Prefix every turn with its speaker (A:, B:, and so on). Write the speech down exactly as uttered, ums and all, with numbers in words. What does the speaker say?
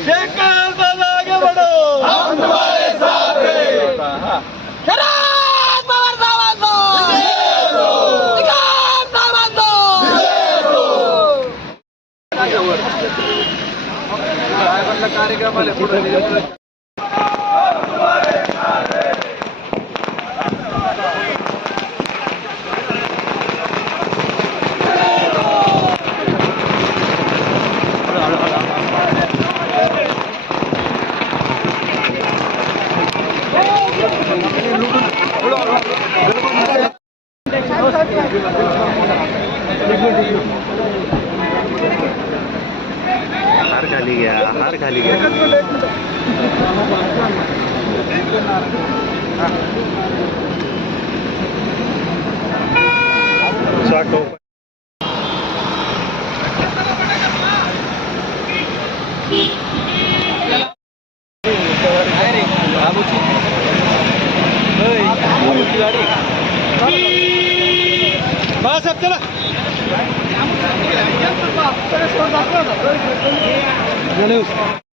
A: शेखर दादा आगे बढ़ो, हम तुम्हारे साथ हैं।
B: शरद पवार साहेबांचा निकाम साहेबांचा
A: कार्यक्रमाला पुढे
C: हार खाली गया, हार खाली गया। चाटो
A: बस अब चला गणेश